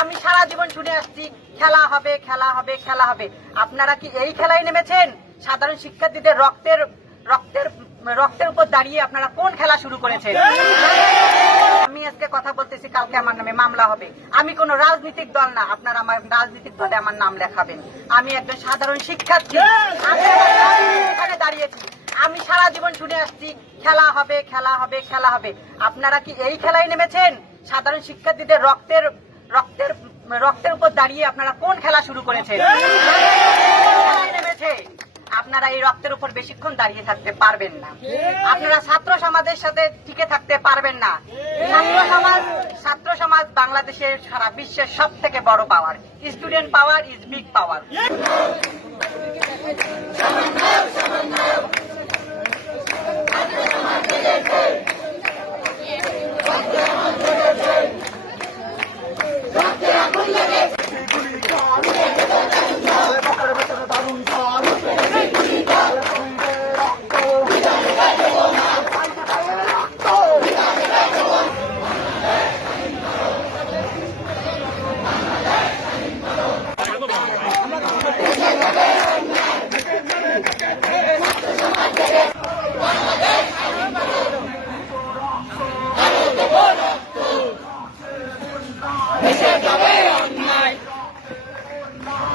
আমি সারা জীবন শুনে আসছি, খেলা হবে খেলা হবে খেলা হবে। আপনারা কি এই খেলায় নেমেছেন? সাধারণ শিক্ষার্থীদের রক্তের রক্তের রক্তের উপর দাঁড়িয়ে আপনারা কোন খেলা শুরু করেছেন? আমি আজকে কথা বলতেছি, কালকে আমার নামে মামলা হবে। আমি কোনো রাজনৈতিক দল না, আপনারা আমার রাজনৈতিক দলে আমার নাম লেখাবেন। আমি একজন সাধারণ শিক্ষার্থী। এখানে দাঁড়িয়েছি। আমি সারা জীবন শুনে আসছি, খেলা হবে খেলা হবে খেলা হবে। আপনারা কি এই খেলায় নেমেছেন? সাধারণ শিক্ষার্থীদের রক্তের রক্তের রক্তের উপর দাঁড়িয়ে আপনারা কোন খেলা শুরু করেছেন? আপনারা এই রক্তের উপর বেশিক্ষণ দাঁড়িয়ে থাকতে পারবেন না। আপনারা ছাত্র সমাজের সাথে টিকে থাকতে পারবেন না। ছাত্র সমাজ ছাত্র সমাজ বাংলাদেশের সারা বিশ্বের সব থেকে বড় power student power is big power Vamos